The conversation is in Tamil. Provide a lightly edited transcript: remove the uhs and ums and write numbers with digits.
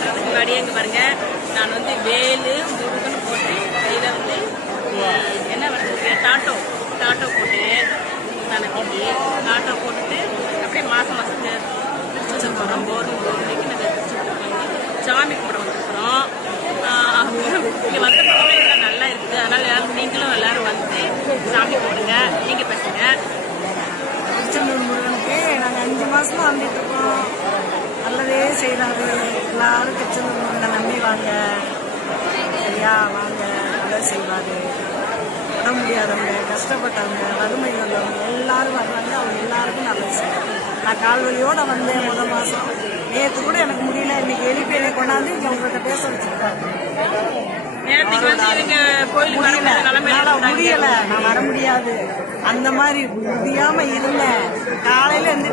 வர்றதுக்கு முன்னாடியே இங்கே பாருங்க, நான் வந்து வேலு முருகன் போட்டு கையில் வந்து என்ன வருது டாட்டோ போட்டு தனக்கு டாட்டோ போட்டுட்டு அப்படியே மாதம் திருச்சி போகிறோம். பௌர்ணமிக்கு நாங்கள் திருச்சி சாமி கும்பிட வந்துருக்குறோம். இங்கே வந்த பக்கம் நல்லா இருக்குது. அதனால் எல்லாரும் நீங்களும் எல்லாரும் வந்து சாமி கும்பிடுங்க. நீங்கள் பேசுங்க. திருச்செந்தூர் முருகனுக்கு நாங்கள் 5 மாதமாக வந்துட்டு இருக்கோம். நல்லதே செய்கிறாரு. எல்லாரும் திருச்செந்தூர் முருகனை நம்பி வாங்க. சரியா வாங்க, நல்லது செய்வார். உட முடியாதவங்க, கஷ்டப்பட்டவங்க, வறுமை உள்ளவங்க எல்லாரும் வர்றாங்க. அவங்க எல்லாருக்கும் நல்லது செய்வாங்க. நான் கால்வலியோடு வந்தேன் முதல் மாதம். நேற்று கூட எனக்கு முடியல. இன்னைக்கு எழுப்பி என்னை கொண்டாந்து இங்கே உங்கள்கிட்ட பேச வச்சுருக்காரு. முடியல, நான் வர முடியாது. அந்த மாதிரி முடியாம இருந்தேன். காலையில இருந்து